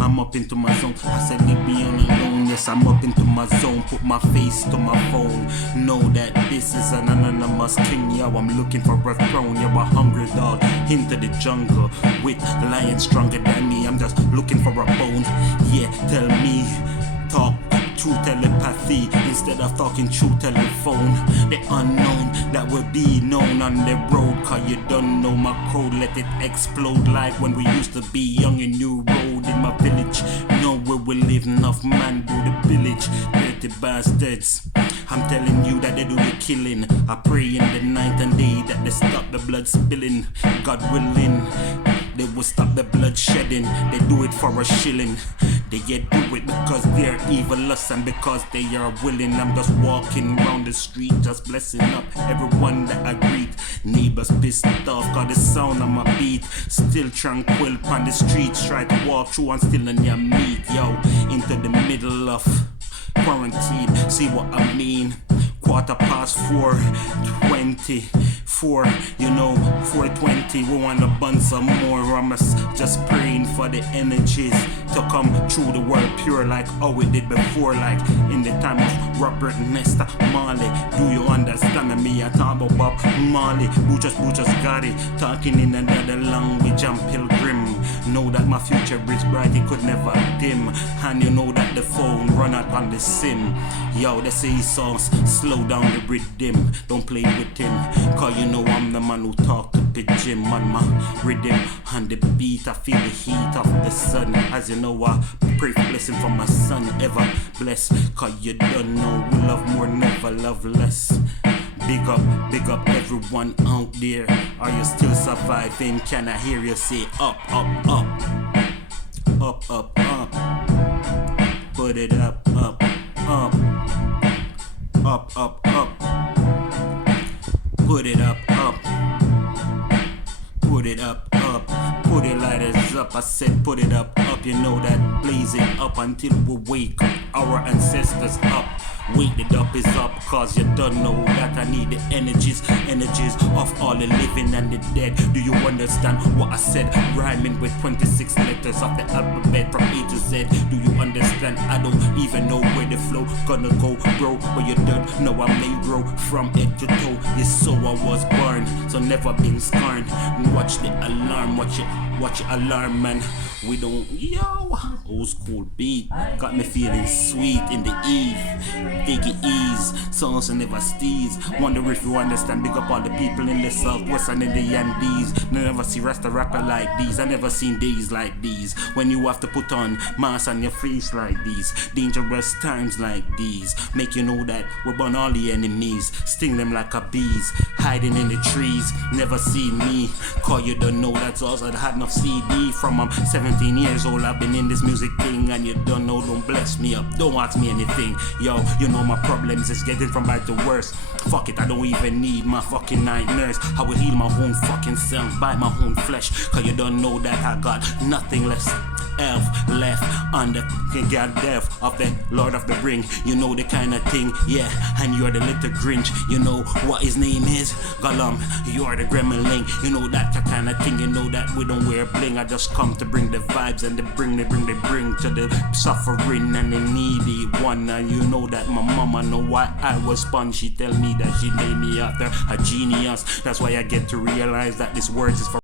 I'm up into my zone. I said leave me on alone. Yes, I'm up into my zone. Put my face to my phone. Know that this is an anonymous king. Yo, I'm looking for a throne. Yo, a hungry dog into the jungle with lions stronger than me. I'm just looking for a bone. Yeah, tell me, talk true telepathy instead of talking true telephone. The unknown that will be known on the road, cause you don't know my code. Let it explode like when we used to be young in New Road in my village. Know where we live, enough man do the village. Dirty bastards, I'm telling you that they do the killing. I pray in the night and day that they stop the blood spilling. God willing, they will stop the blood shedding. They do it for a shilling. They yet do it because they're evilous and because they are willing. I'm just walking around the street, just blessing up everyone that I greet. Neighbors pissed off, cause the sound of my beat. Still tranquil on the streets, try to walk through and still in your meat. Yo, into the middle of quarantine, see what I mean? 4:24, you know, 4:20, we wanna bun some more. I'm just praying for the energies to come through the world pure like how we did before, like in the time of Robert Nesta Marley. Do you understand me? I talk about Bob Marley, who just got it, talking in another language. I'm pilgrim. Know that my future is bright, it could never dim. And you know that the phone run out on the sim. Yo, they say songs, slow down the rhythm, don't play with him. Cause you know I'm the man who talk to pigeon on my rhythm. On the beat, I feel the heat of the sun. As you know, I pray for blessing for my son, ever blessed. Cause you don't know, we love more, never love less. Big up everyone out there. Are you still surviving? Can I hear you say up, up, up? Up, up, up. Put it up, up, up. Up, up, up. Put it up, up. Put it up, up. Put it lighters up. I said put it up, up. You know that blaze it up until we wake our ancestors up. Wake it up is up, cause you don't know that I need the energies of all the living and the dead. Do you understand what I said? Rhyming with 26 letters of the alphabet from A to Z. Do you understand? I don't even know where the flow gonna go, bro. But you don't know I may grow from head to toe. This so I was born, so never been scorned. Watch the alarm, watch it alarm, man. We don't, yo, old school beat got me feeling sweet in the eve. Take it ease, songs and never steez. Wonder if you understand. Big up all the people in the southwest and in the Andes. Never see Rasta rapper like these. I never seen days like these when you have to put on mask on your face like these. Dangerous times like these make you know that we burn all the enemies, sting them like a bees, hiding in the trees. Never see me, cause you don't know that's also I had enough CD from I'm 17 years old. I've been in this music thing and you don't know. Don't bless me up, don't ask me anything. Yo, you know my problems is getting from bad to worse. Fuck it, I don't even need my fucking night nurse. I will heal my own fucking self by my own flesh. Cause you don't know that I got nothing less elf left on the god death of the Lord of the Ring. You know the kind of thing, yeah. And you're the little Grinch. You know what his name is? Gollum. You're the Gremlin. You know that kind of thing. You know that we don't wear bling. I just come to bring the vibes and they bring to the suffering and the needy one. And you know that my mama know why I was born. She tell me that she named me after a genius. That's why I get to realize that this words is for